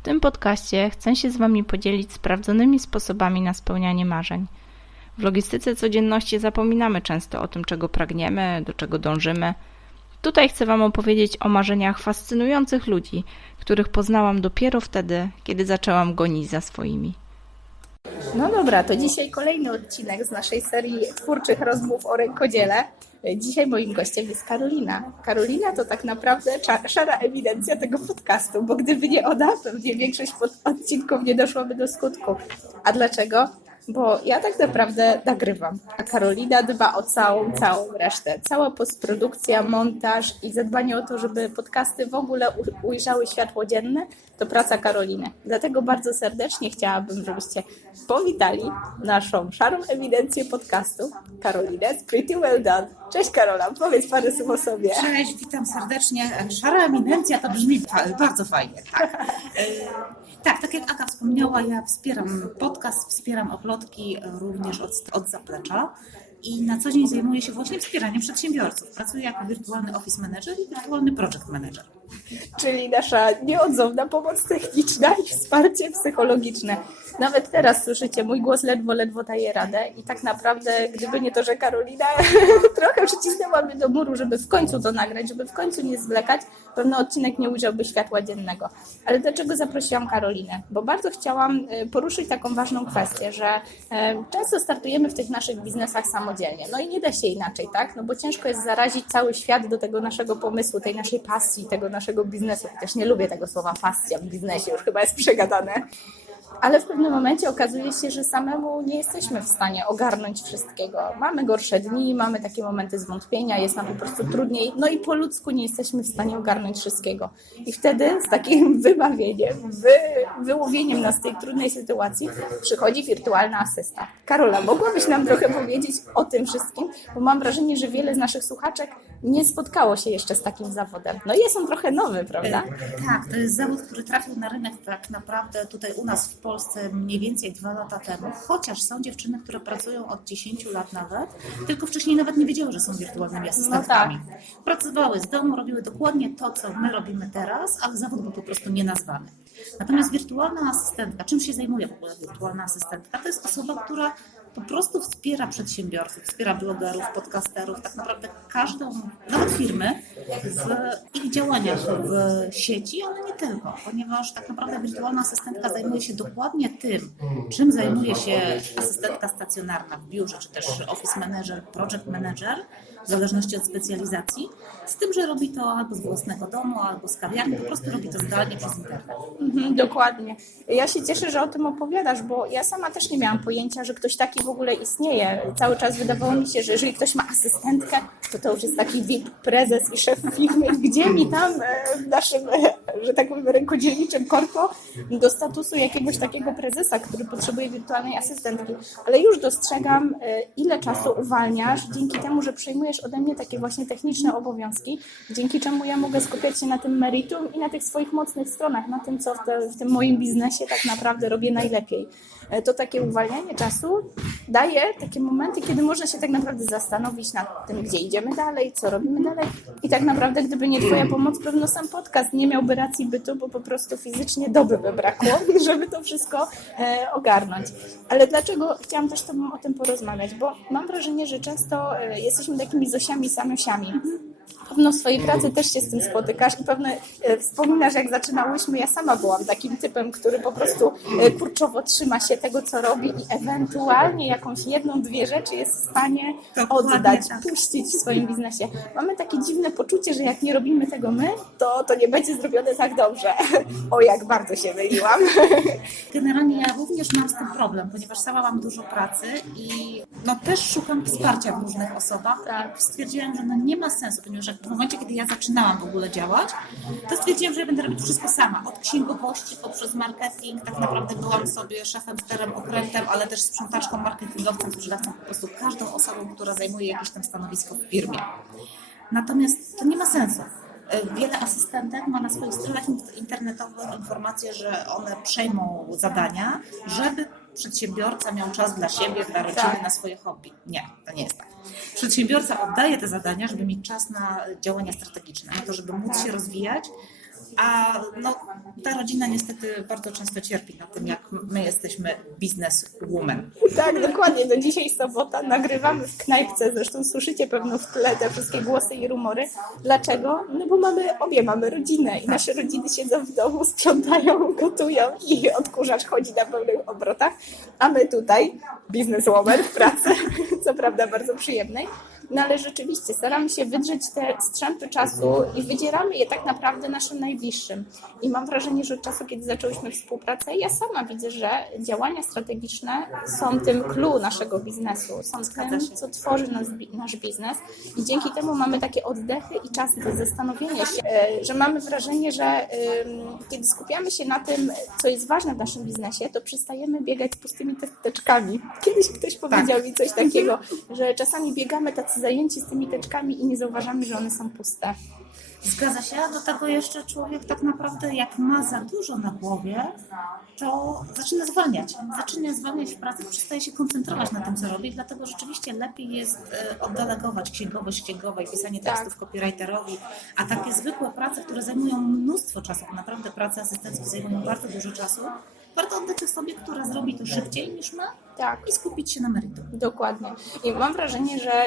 W tym podcaście chcę się z Wami podzielić sprawdzonymi sposobami na spełnianie marzeń. W logistyce codzienności zapominamy często o tym, czego pragniemy, do czego dążymy. Tutaj chcę Wam opowiedzieć o marzeniach fascynujących ludzi, których poznałam dopiero wtedy, kiedy zaczęłam gonić za swoimi. No dobra, to dzisiaj kolejny odcinek z naszej serii twórczych rozmów o rękodziele. Dzisiaj moim gościem jest Karolina. Karolina to tak naprawdę szara ewidencja tego podcastu, bo gdyby nie ona, pewnie większość odcinków nie doszłaby do skutku. A dlaczego? Bo ja tak naprawdę nagrywam, a Karolina dba o całą, całą resztę. Cała postprodukcja, montaż i zadbanie o to, żeby podcasty w ogóle ujrzały światło dzienne, to praca Karoliny. Dlatego bardzo serdecznie chciałabym, żebyście powitali naszą szarą ewidencję podcastu, Karolinę Pretty Well Done. Cześć Karola, powiedz parę słów o sobie. Cześć, witam serdecznie. Szara eminencja to brzmi bardzo fajnie. Tak. Tak, tak jak Aga wspomniała, ja wspieram podcast, wspieram oplotki również od, od zaplecza i na co dzień zajmuję się właśnie wspieraniem przedsiębiorców. Pracuję jako wirtualny office manager i wirtualny project manager. Czyli nasza nieodzowna pomoc techniczna i wsparcie psychologiczne. Nawet teraz słyszycie, mój głos ledwo, ledwo daje radę i tak naprawdę, gdyby nie to, że Karolina trochę przycisnęła mnie do muru, żeby w końcu to nagrać, żeby w końcu nie zwlekać, pewno odcinek nie ujrzałby światła dziennego. Ale dlaczego zaprosiłam Karolinę? Bo bardzo chciałam e, poruszyć taką ważną kwestię, że e, często startujemy w tych naszych biznesach samodzielnie. No i nie da się inaczej, tak? No bo ciężko jest zarazić cały świat do tego naszego pomysłu, tej naszej pasji, tego naszego biznesu. Chociaż nie lubię tego słowa pasja w biznesie, już chyba jest przegadane. Ale w pewnym momencie okazuje się, że samemu nie jesteśmy w stanie ogarnąć wszystkiego. Mamy gorsze dni, mamy takie momenty zwątpienia, jest nam po prostu trudniej, no i po ludzku nie jesteśmy w stanie ogarnąć wszystkiego. I wtedy z takim wybawieniem, wy, wyłowieniem nas z tej trudnej sytuacji przychodzi wirtualna asysta. Karola, mogłabyś nam trochę powiedzieć o tym wszystkim? Bo mam wrażenie, że wiele z naszych słuchaczek nie spotkało się jeszcze z takim zawodem. No jest on trochę nowy, prawda? Tak, to jest zawód, który trafił na rynek tak naprawdę tutaj u nas w Polsce mniej więcej dwa lata temu, chociaż są dziewczyny, które pracują od 10 lat nawet, tylko wcześniej nawet nie wiedziały, że są wirtualnymi asystentkami. Pracowały z domu, robiły dokładnie to, co my robimy teraz, ale zawód był po prostu nienazwany. Natomiast wirtualna asystentka, czym się zajmuje w ogóle wirtualna asystentka? To jest osoba, która po prostu wspiera przedsiębiorców, wspiera blogerów, podcasterów, tak naprawdę każdą, nawet firmy w ich działaniach w sieci, ale nie tylko, ponieważ tak naprawdę wirtualna asystentka zajmuje się dokładnie tym, czym zajmuje się asystentka stacjonarna w biurze, czy też office manager, project manager, w zależności od specjalizacji, z tym, że robi to albo z własnego domu, albo z kawiarni, po prostu robi to zdalnie przez internet. Mhm, dokładnie. Ja się cieszę, że o tym opowiadasz, bo ja sama też nie miałam pojęcia, że ktoś taki w ogóle istnieje. Cały czas wydawało mi się, że jeżeli ktoś ma asystentkę, to to już jest taki VIP, prezes i szef firmy. Gdzie mi tam e, w naszym, e, że tak powiem, rękodzielniczym korpo do statusu jakiegoś takiego prezesa, który potrzebuje wirtualnej asystentki. Ale już dostrzegam, e, ile czasu uwalniasz dzięki temu, że przejmujesz ode mnie takie właśnie techniczne obowiązki, dzięki czemu ja mogę skupiać się na tym meritum i na tych swoich mocnych stronach, na tym, co w, te, w tym moim biznesie tak naprawdę robię najlepiej. E, To takie uwalnianie czasu daje takie momenty, kiedy można się tak naprawdę zastanowić nad tym, gdzie idziemy dalej, co robimy dalej. I tak naprawdę, gdyby nie Twoja pomoc, pewno sam podcast nie miałby racji bytu, bo po prostu fizycznie doby by brakło, żeby to wszystko e, ogarnąć. Ale dlaczego chciałam też Tobą o tym porozmawiać? Bo mam wrażenie, że często e, jesteśmy takimi Zosiami Samusiami. Pewno w swojej pracy też się z tym spotykasz i pewnie e, wspominasz, jak zaczynałyśmy, ja sama byłam takim typem, który po prostu e, kurczowo trzyma się tego, co robi i ewentualnie jakąś jedną, dwie rzeczy jest w stanie oddać, tak. puścić w swoim biznesie. Mamy takie dziwne poczucie, że jak nie robimy tego my, to, to nie będzie zrobione tak dobrze. O, jak bardzo się myliłam. Generalnie ja również mam z tym problem, ponieważ sama mam dużo pracy i no też szukam wsparcia w różnych osobach. Tak. Stwierdziłam, że no nie ma sensu, ponieważ jak w momencie, kiedy ja zaczynałam w ogóle działać, to stwierdziłam, że ja będę robić wszystko sama. Od księgowości poprzez marketing, tak naprawdę byłam sobie szefem, sterem, okrętem, ale też sprzątaczką, marketingowcem, sprzedawcą, po prostu każdą osobą, która zajmuje jakieś tam stanowisko w firmie. Natomiast to nie ma sensu. Wiele asystentek ma na swoich stronach in- internetowych informacje, że one przejmą zadania, żeby przedsiębiorca miał czas dla siebie, dla rodziny, Tak. na swoje hobby. Nie, to nie jest tak. Przedsiębiorca oddaje te zadania, żeby mieć czas na działania strategiczne, na to, żeby móc się rozwijać A no, ta rodzina niestety bardzo często cierpi na tym, jak my jesteśmy bizneswoman. Tak, dokładnie. Do dzisiaj sobota nagrywamy w knajpce. Zresztą słyszycie pewno w tle te wszystkie głosy i rumory. Dlaczego? No bo mamy, obie mamy rodzinę i nasze rodziny siedzą w domu, sprzątają, gotują i odkurzacz chodzi na pełnych obrotach. A my tutaj, bizneswoman w pracy, co prawda bardzo przyjemnej, no ale rzeczywiście staramy się wydrzeć te strzępy czasu i wydzieramy je tak naprawdę naszym najbliższym. I mam wrażenie, że od czasu, kiedy zaczęłyśmy współpracę, ja sama widzę, że działania strategiczne są tym clue naszego biznesu, są tym, co tworzy nas, nasz biznes. I dzięki temu mamy takie oddechy i czasy do zastanowienia się, e, że mamy wrażenie, że kiedy skupiamy się na tym, co jest ważne w naszym biznesie, to przestajemy biegać z pustymi teczkami. Kiedyś ktoś powiedział mi coś takiego, że czasami biegamy tacy zajęci z tymi teczkami i nie zauważamy, że one są puste. Zgadza się, do tego jeszcze człowiek tak naprawdę jak ma za dużo na głowie, to zaczyna zwalniać. Zaczyna zwalniać w pracy, przestaje się koncentrować na tym, co robi, dlatego rzeczywiście lepiej jest e, oddelegować księgowość księgowej, pisanie Tak. tekstów copywriterowi, a takie zwykłe prace, które zajmują mnóstwo czasu, naprawdę prace asystenckie zajmują bardzo dużo czasu, warto oddać osobie, która zrobi to szybciej niż my Tak. i skupić się na meritum. Dokładnie. I mam wrażenie, że,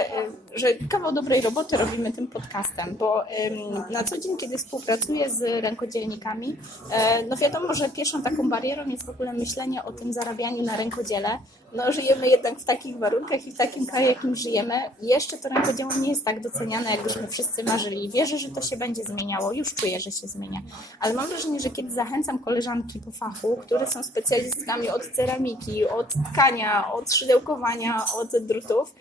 y, że kawał dobrej roboty robimy tym podcastem, bo na co dzień, kiedy współpracuję z rękodzielnikami, e, no wiadomo, że pierwszą taką barierą jest w ogóle myślenie o tym zarabianiu na rękodziele. No żyjemy jednak w takich warunkach i w takim kraju, jakim żyjemy. Jeszcze to rękodzieło nie jest tak doceniane, jakbyśmy wszyscy marzyli. Wierzę, że to się będzie zmieniało. Już czuję, że się zmienia. Ale mam wrażenie, że kiedy zachęcam koleżanki po fachu, które są specjalistkami od ceramiki, od tkania, od szydełkowania, od drutów,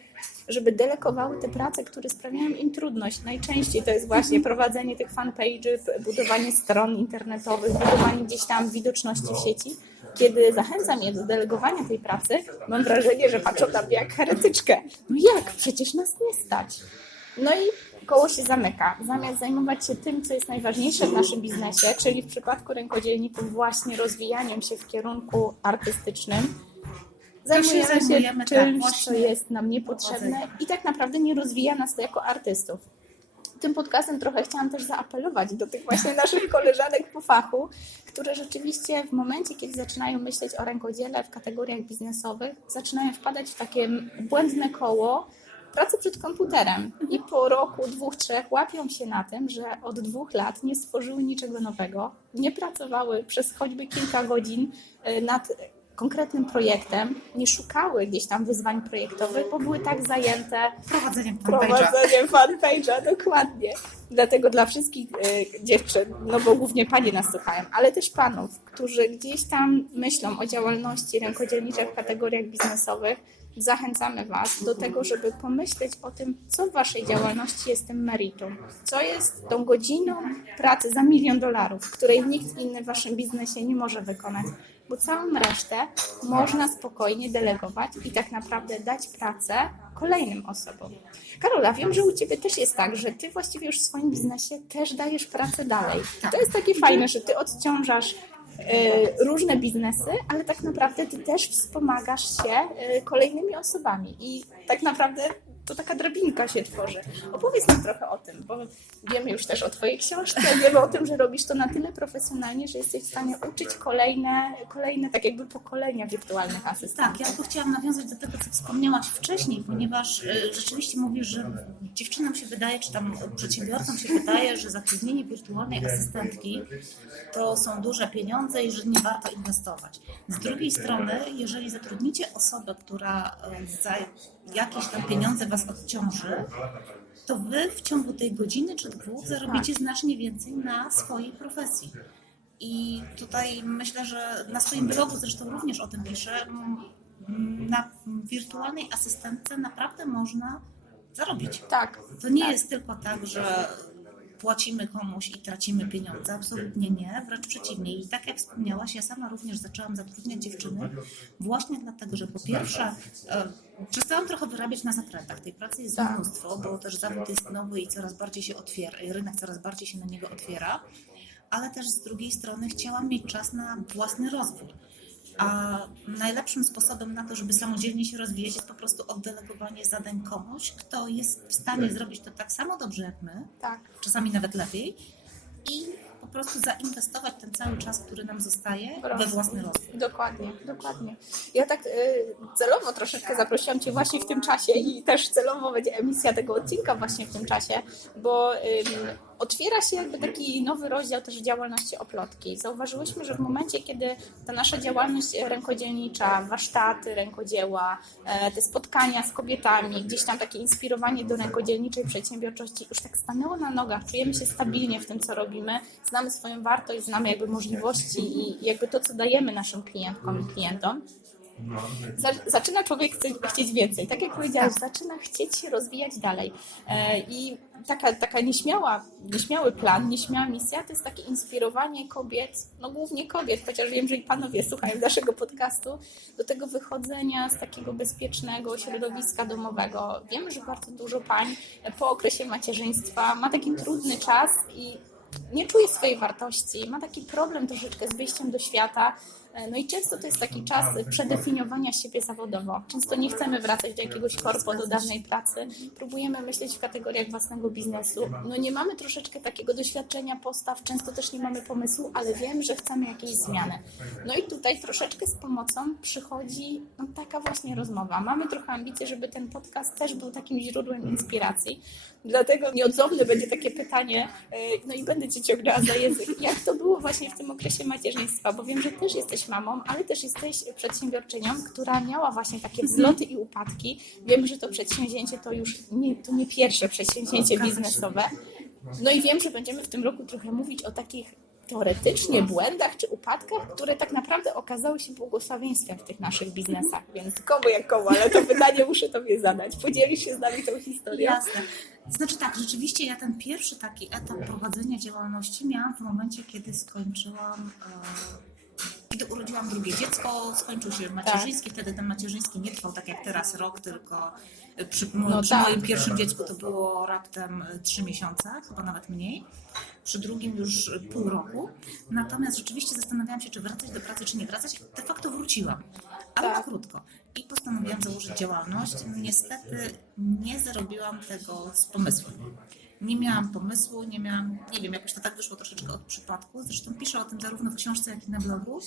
żeby delegowały te prace, które sprawiają im trudność. Najczęściej to jest właśnie prowadzenie tych fanpage'ów, budowanie stron internetowych, budowanie gdzieś tam widoczności w sieci. Kiedy zachęcam je do delegowania tej pracy, mam wrażenie, że patrzą na mnie jak heretyczkę. No jak? Przecież nas nie stać. No i koło się zamyka. Zamiast zajmować się tym, co jest najważniejsze w naszym biznesie, czyli w przypadku rękodzielników właśnie rozwijaniem się w kierunku artystycznym, zajmujemy się, zajmujemy, tak, czymś, właśnie co jest nam niepotrzebne i tak naprawdę nie rozwija nas to jako artystów. Tym podcastem trochę chciałam też zaapelować do tych właśnie naszych koleżanek po fachu, które rzeczywiście w momencie, kiedy zaczynają myśleć o rękodziele w kategoriach biznesowych, zaczynają wpadać w takie błędne koło pracy przed komputerem. I po roku, dwóch, trzech łapią się na tym, że od dwóch lat nie stworzyły niczego nowego, nie pracowały przez choćby kilka godzin y, nad konkretnym projektem, nie szukały gdzieś tam wyzwań projektowych, bo były tak zajęte Prowadzeniem fanpage'a. prowadzeniem fanpage'a, dokładnie. Dlatego dla wszystkich y, dziewczyn, no bo głównie panie nas słuchają, ale też panów, którzy gdzieś tam myślą o działalności rękodzielniczej w kategoriach biznesowych, zachęcamy Was do tego, żeby pomyśleć o tym, co w Waszej działalności jest tym meritum. Co jest tą godziną pracy za milion dolarów, której nikt inny w Waszym biznesie nie może wykonać. Bo całą resztę można spokojnie delegować i tak naprawdę dać pracę kolejnym osobom. Karola, wiem, że u Ciebie też jest tak, że Ty właściwie już w swoim biznesie też dajesz pracę dalej. To jest takie fajne, że Ty odciążasz różne biznesy, ale tak naprawdę Ty też wspomagasz się e, kolejnymi osobami. I tak naprawdę to taka drabinka się tworzy. Opowiedz nam trochę o tym, bo wiemy już też o Twojej książce, wiemy o tym, że robisz to na tyle profesjonalnie, że jesteś w stanie uczyć kolejne, kolejne tak jakby pokolenia wirtualnych asystentów. Tak, ja tylko chciałam nawiązać do tego, co wspomniałaś wcześniej, ponieważ y, rzeczywiście mówisz, że dziewczynom się wydaje, czy tam przedsiębiorcom się wydaje, że zatrudnienie wirtualnej asystentki to są duże pieniądze i że nie warto inwestować. Z drugiej strony, jeżeli zatrudnicie osobę, która y, za jakieś tam pieniądze Was odciąży, to Wy w ciągu tej godziny czy dwóch zarobicie znacznie więcej na swojej profesji. I tutaj myślę, że na swoim blogu zresztą również o tym piszę. Na wirtualnej asystentce naprawdę można zarobić. Tak. To nie tak. jest tylko tak, że płacimy komuś i tracimy pieniądze. Absolutnie nie, wręcz przeciwnie. I tak jak wspomniałaś, ja sama również zaczęłam zatrudniać dziewczyny właśnie dlatego, że po pierwsze e, przestałam trochę wyrabiać na zakrętach. Tej pracy jest Tak. mnóstwo, bo też zawód jest nowy i coraz bardziej się otwiera, rynek coraz bardziej się na niego otwiera, ale też z drugiej strony chciałam mieć czas na własny rozwój. A najlepszym sposobem na to, żeby samodzielnie się rozwijać, jest po prostu oddelegowanie zadań komuś, kto jest w stanie zrobić to tak samo dobrze jak my, Tak. czasami nawet lepiej, i po prostu zainwestować ten cały czas, który nam zostaje we własny rozwój. Dokładnie, dokładnie. Ja tak y, celowo troszeczkę zaprosiłam Cię właśnie w tym czasie i też celowo będzie emisja tego odcinka właśnie w tym czasie, bo otwiera się jakby taki nowy rozdział też działalności oplotki. Zauważyłyśmy, że w momencie, kiedy ta nasza działalność rękodzielnicza, warsztaty rękodzieła, e, te spotkania z kobietami, gdzieś tam takie inspirowanie do rękodzielniczej przedsiębiorczości już tak stanęło na nogach, czujemy się stabilnie w tym, co robimy, znamy swoją wartość, znamy jakby możliwości i jakby to, co dajemy naszym klientkom i klientom, zaczyna człowiek chcieć więcej. Tak jak powiedziałaś, zaczyna chcieć się rozwijać dalej. E, I taka, taka nieśmiała, nieśmiały plan, nieśmiała misja to jest takie inspirowanie kobiet, no głównie kobiet, chociaż wiem, że i panowie słuchają naszego podcastu, do tego wychodzenia z takiego bezpiecznego środowiska domowego. Wiemy, że bardzo dużo pań po okresie macierzyństwa ma taki trudny czas i nie czuje swojej wartości, ma taki problem troszeczkę z wyjściem do świata. No i często to jest taki czas przedefiniowania siebie zawodowo. Często nie chcemy wracać do jakiegoś korpo, do dawnej pracy. Próbujemy myśleć w kategoriach własnego biznesu. No nie mamy troszeczkę takiego doświadczenia, postaw, często też nie mamy pomysłu, ale wiem, że chcemy jakiejś zmiany. No i tutaj troszeczkę z pomocą przychodzi no, taka właśnie rozmowa. Mamy trochę ambicje, żeby ten podcast też był takim źródłem inspiracji. Dlatego nieodzowne będzie takie pytanie, e, no i będę Cię ciągnęła za język. Jak to było właśnie w tym okresie macierzyństwa? Bo wiem, że też jesteś mamą, ale też jesteś przedsiębiorczynią, która miała właśnie takie wzloty i upadki. Wiem, że to przedsięwzięcie to już nie, to nie pierwsze przedsięwzięcie biznesowe. No i wiem, że będziemy w tym roku trochę mówić o takich teoretycznie błędach czy upadkach, które tak naprawdę okazały się błogosławieństwem w tych naszych biznesach. Więc komu jak komu, ale to pytanie muszę Tobie zadać. Podzielisz się z nami tą historią? Jasne. Znaczy tak, rzeczywiście ja ten pierwszy taki etap prowadzenia działalności miałam w momencie, kiedy skończyłam, e, kiedy urodziłam drugie dziecko, skończył się macierzyński, wtedy ten macierzyński nie trwał tak jak teraz rok, tylko przy, No przy tak. moim pierwszym dziecku to było raptem e, trzy miesiące, chyba nawet mniej. Przy drugim już e, pół roku. Natomiast rzeczywiście zastanawiałam się, czy wracać do pracy, czy nie wracać. De facto wróciłam, ale na Tak. krótko. I postanowiłam założyć działalność. Niestety nie zrobiłam tego z pomysłem. Nie miałam pomysłu, nie miałam, nie wiem, jakoś to tak wyszło troszeczkę od przypadku. Zresztą piszę o tym zarówno w książce, jak i na blogu.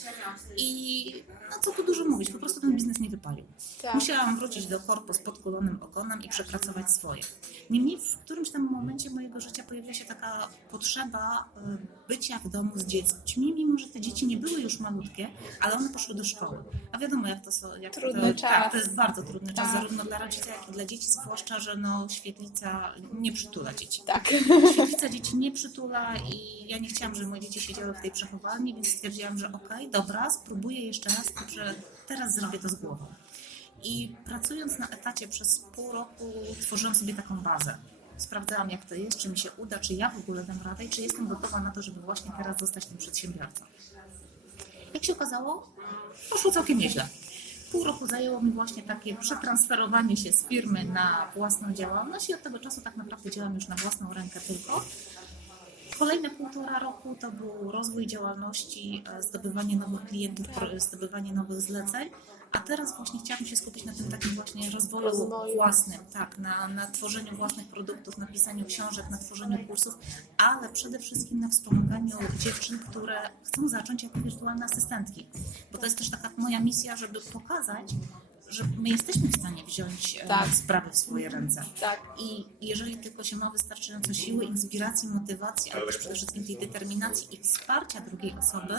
I no co tu dużo mówić, po prostu ten biznes nie wypalił. Tak. Musiałam wrócić do korpo z podkulonym ogonem i przepracować swoje. Niemniej w którymś tam momencie mojego życia pojawiła się taka potrzeba y, bycia w domu z dziećmi, mimo że te dzieci nie były już malutkie, ale one poszły do szkoły. A wiadomo, jak to są. Jak Trudny to, czas. Tak, to jest bardzo trudny czas, Tak. zarówno dla rodzica, jak i dla dzieci, zwłaszcza, że no, świetlica nie przytula dzieci. Tak. Świetlica dzieci nie przytula i ja nie chciałam, żeby moje dzieci siedziały w tej przechowalni, więc stwierdziłam, że okej, dobra, spróbuję jeszcze raz, tylko że teraz zrobię to z głową. I pracując na etacie przez pół roku tworzyłam sobie taką bazę. Sprawdzałam, jak to jest, czy mi się uda, czy ja w ogóle dam radę i czy jestem gotowa na to, żeby właśnie teraz zostać tym przedsiębiorcą. Jak się okazało, poszło całkiem nieźle. Pół roku zajęło mi właśnie takie przetransferowanie się z firmy na własną działalność i od tego czasu tak naprawdę działam już na własną rękę tylko. Kolejne półtora roku to był rozwój działalności, e, zdobywanie nowych klientów, zdobywanie nowych zleceń, a teraz właśnie chciałabym się skupić na tym takim właśnie rozwoju, Rozwoju. własnym, tak, na, na tworzeniu własnych produktów, na pisaniu książek, na tworzeniu kursów, ale przede wszystkim na wspomaganiu dziewczyn, które chcą zacząć jako wirtualne asystentki, bo to jest też taka moja misja, żeby pokazać, że my jesteśmy w stanie wziąć e, Tak. sprawy w swoje ręce. Tak. I jeżeli tylko się ma wystarczająco siły, inspiracji, motywacji, ale też przede wszystkim tej determinacji i wsparcia drugiej osoby,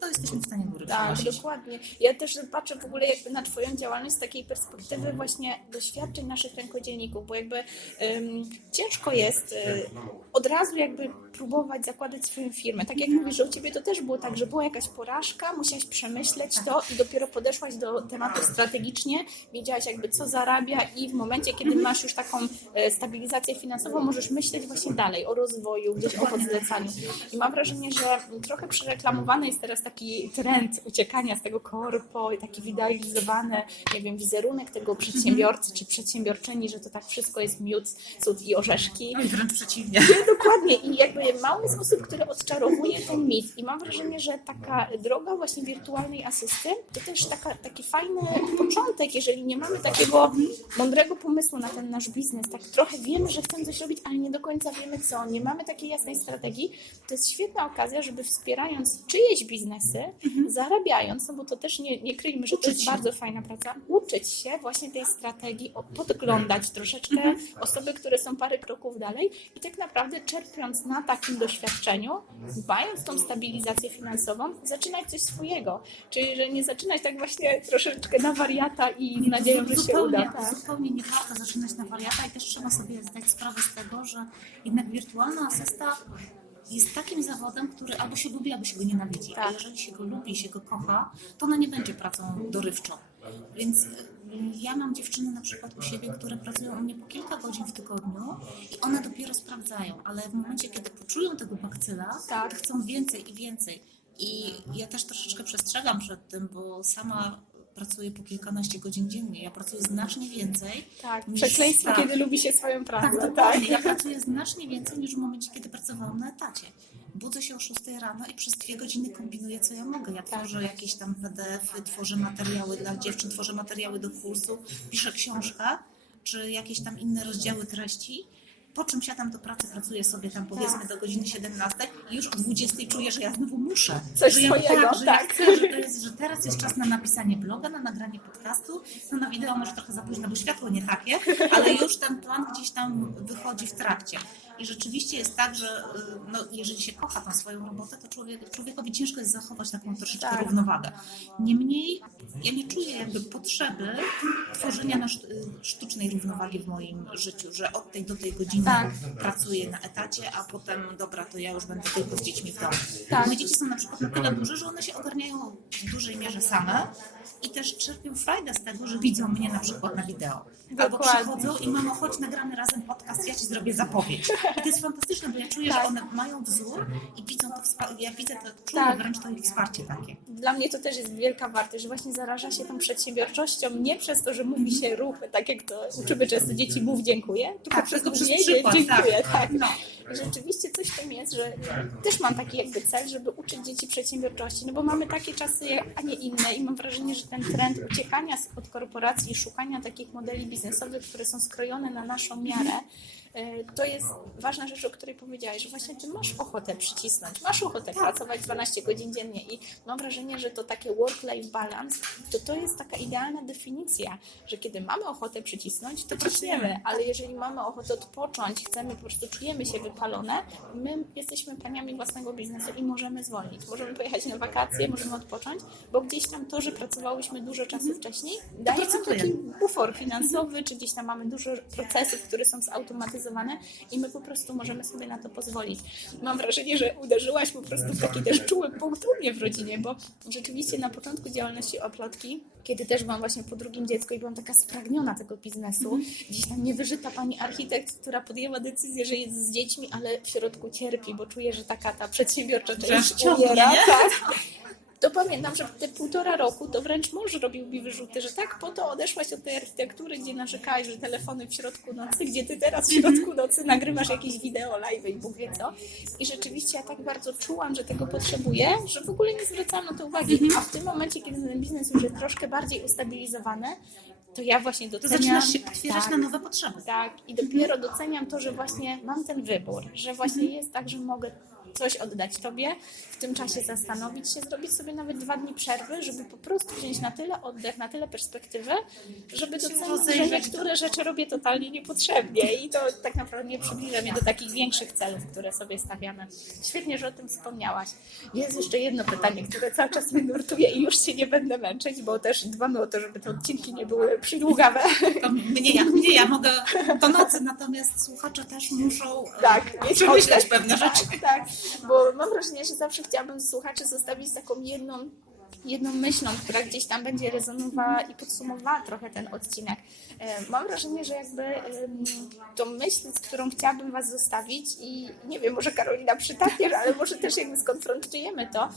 to jesteśmy w stanie góry Tak, dokładnie. Ja też patrzę w ogóle jakby na Twoją działalność z takiej perspektywy właśnie doświadczeń naszych rękodzielników, bo jakby ym, ciężko jest y, od razu jakby próbować zakładać swoją firmę. Tak jak mówisz, że u Ciebie to też było tak, że była jakaś porażka, musiałaś przemyśleć to i dopiero podeszłaś do tematu strategicznie, wiedziałaś jakby co zarabia i w momencie, kiedy masz już taką e, stabilizację finansową, możesz myśleć właśnie dalej o rozwoju, gdzieś o podzlecaniu. I mam wrażenie, że trochę przereklamowane jest teraz taki trend uciekania z tego korpo, i taki wyidealizowany, nie wiem, wizerunek tego przedsiębiorcy czy przedsiębiorczyni, że to tak wszystko jest miód, cud i orzeszki. No i wręcz przeciwnie. Dokładnie i jakby mały sposób, który odczarowuje ten mit. I mam wrażenie, że taka droga właśnie wirtualnej asysty to też taka, taki fajny początek, jeżeli nie mamy takiego mądrego pomysłu na ten nasz biznes, tak trochę wiemy, że chcemy coś robić, ale nie do końca wiemy co, nie mamy takiej jasnej strategii, to jest świetna okazja, żeby wspierając czyjeś biznesy, zarabiając, no bo to też nie, nie kryjmy, że to Uczyć jest się. bardzo fajna praca, uczyć się właśnie tej strategii, podglądać troszeczkę osoby, które są parę kroków dalej i tak naprawdę czerpiąc na takim doświadczeniu, dbając tą stabilizację finansową, zaczynać coś swojego. Czyli, że nie zaczynać tak właśnie troszeczkę na wariata i z nadzieją, że się uda. Tak. zupełnie nie warto zaczynać na wariata i też trzeba sobie zdać sprawę z tego, że jednak wirtualna asysta jest takim zawodem, który albo się lubi, albo się go nienawidzi. A Tak. jeżeli się go lubi, się go kocha, to ona nie będzie pracą dorywczą. Więc ja mam dziewczyny na przykład u siebie, które pracują u mnie po kilka godzin w tygodniu i one dopiero sprawdzają, ale w momencie, kiedy poczują tego bakcyla, Tak. chcą więcej i więcej. I ja też troszeczkę przestrzegam przed tym, bo sama pracuję po kilkanaście godzin dziennie. Ja pracuję znacznie więcej. Tak, niż- przekleństwo, tak. kiedy lubi się swoją pracę. Tak, Tak, dokładnie. Ja pracuję znacznie więcej niż w momencie, kiedy pracowałam na etacie. Budzę się o 6 rano i przez dwie godziny kombinuję, co ja mogę. Ja tworzę jakieś tam PDF-y, tworzę materiały dla dziewczyn, tworzę materiały do kursu, piszę książkę, czy jakieś tam inne rozdziały treści. Po czym siadam do pracy, pracuję sobie tam powiedzmy do godziny 17 i już o 20 czuję, że ja znowu muszę. Coś że ja, swojego, tak, że tak. ja chcę, że, to jest, że teraz jest czas na napisanie bloga, na nagranie podcastu. No na wideo może trochę za późno, bo światło nie takie, ale już ten plan gdzieś tam wychodzi w trakcie. I rzeczywiście jest tak, że y, no, jeżeli się kocha tą swoją robotę, to człowiek, człowiekowi ciężko jest zachować taką troszeczkę Tak. równowagę. Niemniej ja nie czuję jakby potrzeby tworzenia sztucznej równowagi w moim życiu, że od tej do tej godziny Tak. pracuję na etacie, a potem dobra, to ja już będę tylko z dziećmi w domu. Tak. Moje dzieci są na przykład na tyle duże, że one się ogarniają w dużej mierze same i też czerpią frajdę z tego, że widzą mnie na przykład na wideo. Albo Dokładnie. przychodzą i mamo, chodź nagramy razem podcast, ja ci zrobię zapowiedź. I to jest fantastyczne, bo ja czuję, Tak. że one mają wzór i widzą to wsparcie. Ja widzę to, czuję Tak. wręcz to ich wsparcie takie. Dla mnie to też jest wielka wartość, że właśnie zaraża się tą przedsiębiorczością nie przez to, że mówi się ruch, tak jak to uczymy często dzieci, mów dziękuję, tylko Tak, przez tylko przez przykład, dziękuję. tak. Tak. No. I rzeczywiście coś w tym jest, że też mam taki jakby cel, żeby uczyć dzieci przedsiębiorczości, no bo mamy takie czasy, a nie inne i mam wrażenie, że ten trend uciekania od korporacji i szukania takich modeli biznesowych, które są skrojone na naszą miarę, e, to jest ważna rzecz, o której powiedziałaś, że właśnie ty masz ochotę przycisnąć, masz ochotę pracować 12 godzin dziennie i mam wrażenie, że to takie work-life balance, to to jest taka idealna definicja, że kiedy mamy ochotę przycisnąć, to ciśniemy, ale jeżeli mamy ochotę odpocząć, chcemy, po prostu czujemy się wypalone, my jesteśmy paniami własnego biznesu i możemy zwolnić. Możemy pojechać na wakacje, możemy odpocząć, bo gdzieś tam to, że pracowałyśmy dużo czasu wcześniej, daje nam taki bufor finansowy, czy gdzieś tam mamy dużo procesów, które są zautomatyzowane i my po prostu możemy sobie na to pozwolić. Mam wrażenie, że uderzyłaś po prostu w taki też czuły punkt u mnie w rodzinie, bo rzeczywiście na początku działalności oplotki, kiedy też byłam właśnie po drugim dziecku i byłam taka spragniona tego biznesu, gdzieś tam niewyżyta pani architekt, która podjęła decyzję, że jest z dziećmi, ale w środku cierpi, bo czuje, że taka ta przedsiębiorcza część umiera. Tak. To pamiętam, że te półtora roku to wręcz mąż robił mi wyrzuty, że tak po to odeszłaś od tej architektury, gdzie narzekałeś, że telefony w środku nocy, gdzie ty teraz w środku nocy nagrywasz jakieś wideo, live i Bóg wie co. I rzeczywiście ja tak bardzo czułam, że tego potrzebuję, że w ogóle nie zwracałam na to uwagi. A w tym momencie, kiedy ten biznes już jest troszkę bardziej ustabilizowany, to ja właśnie To doceniam... zaczynasz się otwierać tak, na nowe potrzeby. tak, i dopiero doceniam to, że właśnie mam ten wybór, że właśnie jest tak, że mogę coś oddać Tobie, w tym czasie zastanowić się, zrobić sobie nawet dwa dni przerwy, żeby po prostu wziąć na tyle oddech, na tyle perspektywy, żeby docenić, że niektóre rzeczy robię totalnie niepotrzebnie i to tak naprawdę nie przybliża mnie do takich większych celów, które sobie stawiamy. Świetnie, że o tym wspomniałaś. Jest jeszcze jedno pytanie, które cały czas mnie nurtuje i już się nie będę męczyć, bo też dbamy o to, żeby te odcinki nie były przydługawe. To mnie ja, mnie ja mogę do nocy, natomiast słuchacze też muszą e, Tak, przemyśleć pewne rzeczy. Tak, tak, bo mam wrażenie, że zawsze chciałabym słuchaczy zostawić taką jedną jedną myślą, która gdzieś tam będzie rezonowała i podsumowała trochę ten odcinek. E, Mam wrażenie, że jakby tą myśl, z którą chciałabym Was zostawić i nie wiem, może Karolina przytakniesz, ale może też jakby skonfrontujemy to,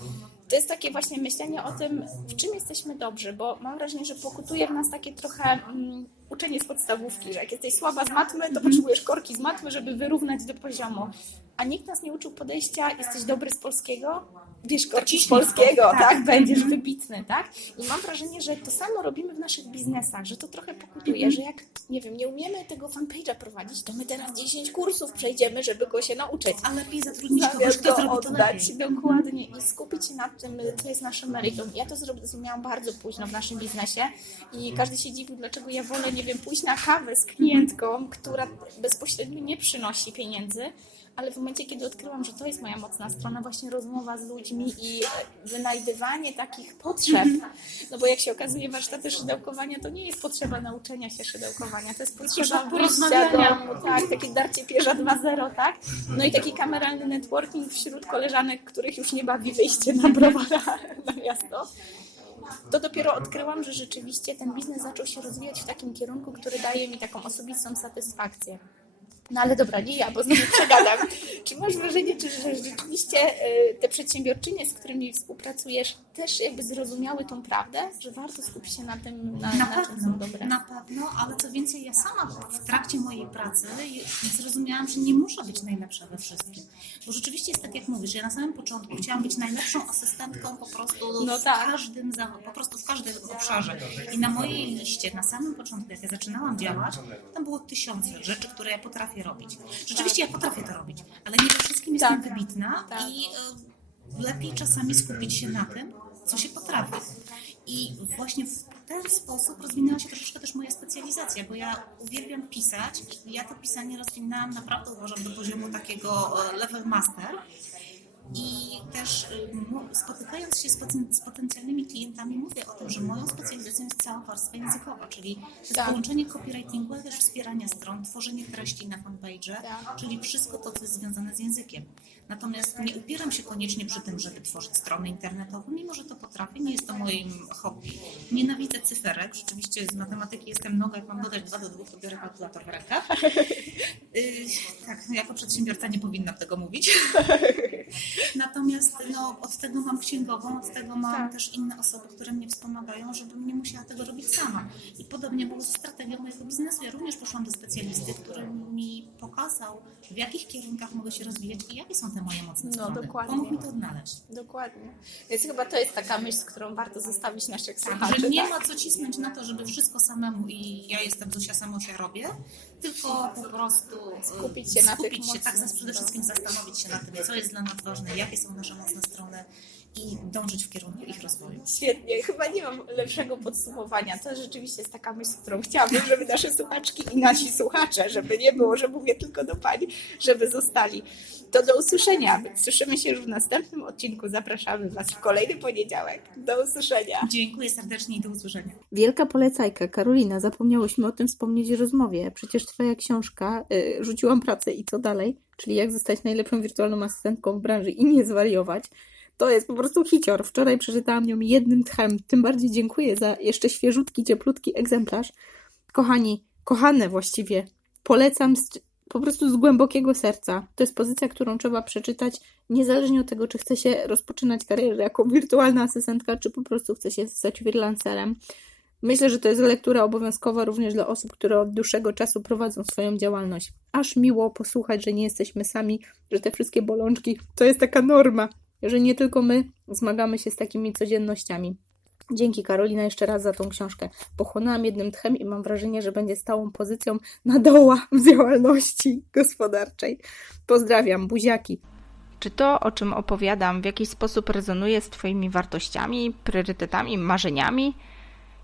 to jest takie właśnie myślenie o tym, w czym jesteśmy dobrzy, bo mam wrażenie, że pokutuje w nas takie trochę mm, uczenie z podstawówki, że jak jesteś słaba z matmy, to potrzebujesz korki z matmy, żeby wyrównać do poziomu. A nikt nas nie uczył podejścia, jesteś dobry z polskiego, wiesz korki z ciśnij w to, polskiego, tak, tak. będziesz wybitny, tak? I mam wrażenie, że to samo robimy w naszych biznesach, że to trochę pokutuje, że jak, nie wiem, nie umiemy tego fanpage'a prowadzić, to my teraz 10 kursów przejdziemy, żeby go się nauczyć A lepiej zatrudnić kogoś, kto to zrobi to oddać lepiej. dokładnie i skupić się na tym, co jest naszym meritum. Ja to zrozumiałam bardzo późno w naszym biznesie i każdy się dziwił, dlaczego ja wolę, nie wiem, pójść na kawę z klientką, która bezpośrednio nie przynosi pieniędzy, ale w momencie, kiedy odkryłam, że to jest moja mocna strona, właśnie rozmowa z ludźmi i wynajdywanie takich potrzeb, no bo jak się okazuje, warsztaty szydełkowania to nie jest potrzeba nauczenia się szydełkowania, to jest potrzeba porozmawiania. do tak, takie darcie pierza 2.0, tak? No i taki kameralny networking wśród koleżanek, których już nie bawi wyjście na browara na miasto. To dopiero odkryłam, że rzeczywiście ten biznes zaczął się rozwijać w takim kierunku, który daje mi taką osobistą satysfakcję. No ale dobra, nie ja, bo znowu przegadam. Czy masz wrażenie, czy, że rzeczywiście y, te przedsiębiorczynie, z którymi współpracujesz, też jakby zrozumiały tą prawdę, że warto skupić się na tym, na, Na na, czym pewno, są dobre? na pewno, ale co więcej, ja sama w trakcie mojej pracy zrozumiałam, że nie muszę być najlepsza we wszystkim. Bo rzeczywiście jest tak, jak mówisz, ja na samym początku chciałam być najlepszą asystentką po prostu No w tak. każdym, po prostu w każdym obszarze. I na mojej liście, na samym początku, jak ja zaczynałam działać, tam było tysiące rzeczy, które ja potrafię robić. Rzeczywiście ja potrafię to robić, ale nie we wszystkim jestem Tak. wybitna Tak. i e, lepiej czasami skupić się na tym, co się potrafi. I właśnie w ten sposób rozwinęła się troszeczkę też moja specjalizacja, bo ja uwielbiam pisać ja to pisanie rozwinęłam naprawdę uważam do poziomu takiego e, level master. I też y, mu- spotykając się z, poten- z potencjalnymi klientami mówię o tym, że moją specjalizacją jest cała warstwa językowa, czyli Tak. połączenie copywritingu, ale też wspierania stron, tworzenie treści na fanpage, Tak. czyli wszystko to, co jest związane z językiem. Natomiast nie upieram się koniecznie przy tym, żeby tworzyć strony internetowe, mimo że to potrafię, nie jest to moim hobby. Nienawidzę cyferek, rzeczywiście z matematyki jestem noga, jak mam dodać 2 do 2, to biorę kalkulator w rękę. Tak, no jako przedsiębiorca nie powinnam tego mówić. Natomiast no, od tego mam księgową, od tego mam Tak. też inne osoby, które mnie wspomagają, żebym nie musiała tego robić sama. I podobnie było z strategią mojego biznesu. Ja również poszłam do specjalisty, który mi pokazał, w jakich kierunkach mogę się rozwijać i jakie są te moje mocne No, strony. dokładnie. Pomógł mi to odnaleźć. Dokładnie. Więc chyba to jest taka myśl, z którą warto zostawić naszych Tak, słuchaczy. że nie tak? ma co cisnąć na to, żeby wszystko samemu i ja jestem Zosia Samosia robię, tylko po prostu e, Skupić się na tych skupić się, tak, przede wszystkim zastanowić się nad tym, co jest dla nas ważne, jakie są nasze mocne strony i dążyć w kierunku ich rozwoju. Świetnie, chyba nie mam lepszego podsumowania. To rzeczywiście jest taka myśl, którą chciałabym, żeby nasze słuchaczki i nasi słuchacze, żeby nie było, że mówię tylko do Pani, żeby zostali. To do usłyszenia. Słyszymy się już w następnym odcinku. Zapraszamy Was w kolejny poniedziałek. Do usłyszenia. Dziękuję serdecznie i do usłyszenia. Wielka polecajka. Karolina, zapomniałyśmy o tym wspomnieć w rozmowie. Przecież Twoja książka y, Rzuciłam pracę i co dalej? Czyli jak zostać najlepszą wirtualną asystentką w branży i nie zwariować. To jest po prostu hicior. Wczoraj przeczytałam ją jednym tchem. Tym bardziej dziękuję za jeszcze świeżutki, cieplutki egzemplarz. Kochani, kochane właściwie, polecam z, po prostu z głębokiego serca. To jest pozycja, którą trzeba przeczytać, niezależnie od tego, czy chce się rozpoczynać karierę jako wirtualna asystentka, czy po prostu chce się zostać freelancerem. Myślę, że to jest lektura obowiązkowa również dla osób, które od dłuższego czasu prowadzą swoją działalność. Aż miło posłuchać, że nie jesteśmy sami, że te wszystkie bolączki to jest taka norma, że nie tylko my zmagamy się z takimi codziennościami. Dzięki Karolina jeszcze raz za tą książkę. Pochłonęłam jednym tchem i mam wrażenie, że będzie stałą pozycją na doła w działalności gospodarczej. Pozdrawiam, buziaki. Czy to, o czym opowiadam, w jakiś sposób rezonuje z Twoimi wartościami, priorytetami, marzeniami?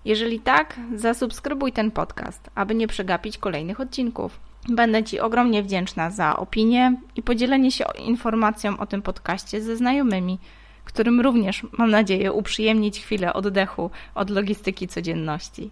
Jeżeli tak, zasubskrybuj ten podcast, aby nie przegapić kolejnych odcinków. Będę Ci ogromnie wdzięczna za opinię i podzielenie się informacją o tym podcaście ze znajomymi, którym również, mam nadzieję, uprzyjemnić chwilę oddechu od logistyki codzienności.